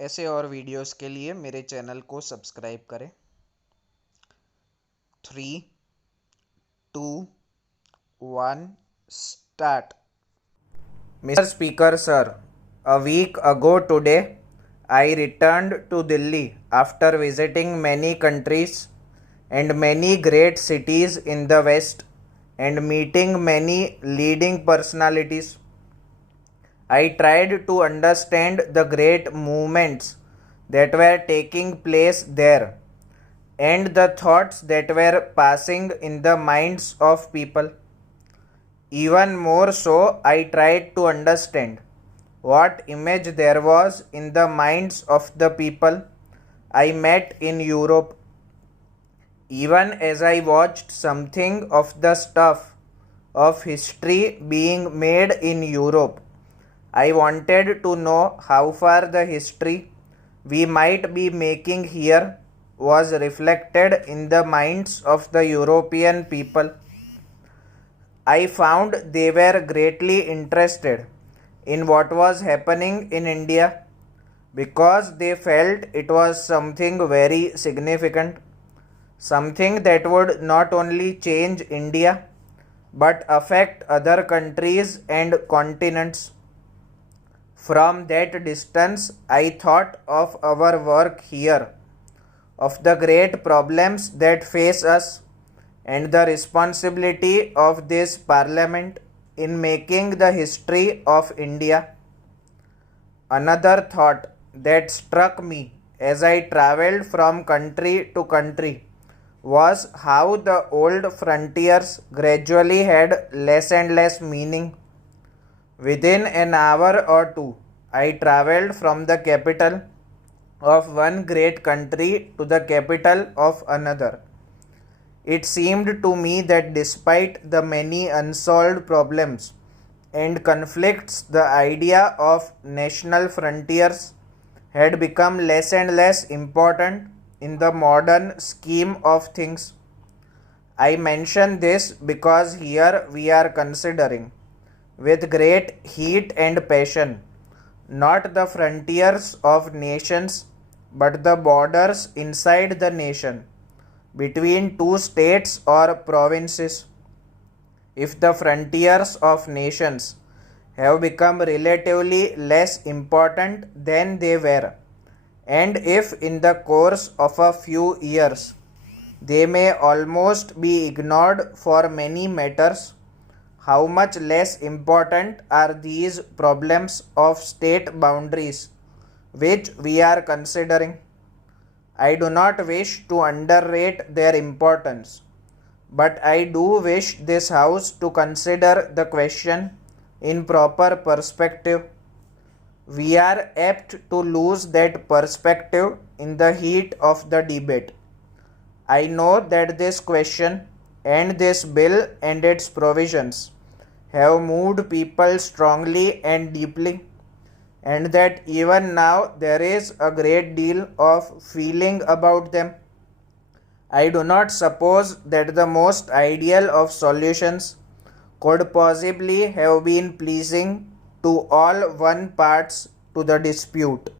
ऐसे और वीडियोस के लिए मेरे चैनल को सब्सक्राइब करें। 3, 2, 1, start. Mr. Speaker, sir, a week ago today, I returned to Delhi after visiting many countries and many great cities in the West and meeting many leading personalities. I tried to understand the great movements that were taking place there and the thoughts that were passing in the minds of people. Even more so, I tried to understand what image there was in the minds of the people I met in Europe. Even as I watched something of the stuff of history being made in Europe, I wanted to know how far the history we might be making here was reflected in the minds of the European people. I found they were greatly interested in what was happening in India because they felt it was something very significant, something that would not only change India but affect other countries and continents. From that distance, I thought of our work here, of the great problems that face us, and the responsibility of this parliament in making the history of India. Another thought that struck me as I travelled from country to country was how the old frontiers gradually had less and less meaning. Within an hour or two, I travelled from the capital of one great country to the capital of another. It seemed to me that despite the many unsolved problems and conflicts, the idea of national frontiers had become less and less important in the modern scheme of things. I mention this because here we are considering, with great heat and passion, not the frontiers of nations, but the borders inside the nation, between two states or provinces. If the frontiers of nations have become relatively less important than they were, and if in the course of a few years they may almost be ignored for many matters, how much less important are these problems of state boundaries which we are considering? I do not wish to underrate their importance, but I do wish this House to consider the question in proper perspective. We are apt to lose that perspective in the heat of the debate. I know that this question and this bill and its provisions have moved people strongly and deeply, and that even now there is a great deal of feeling about them. I do not suppose that the most ideal of solutions could possibly have been pleasing to all one parts to the dispute.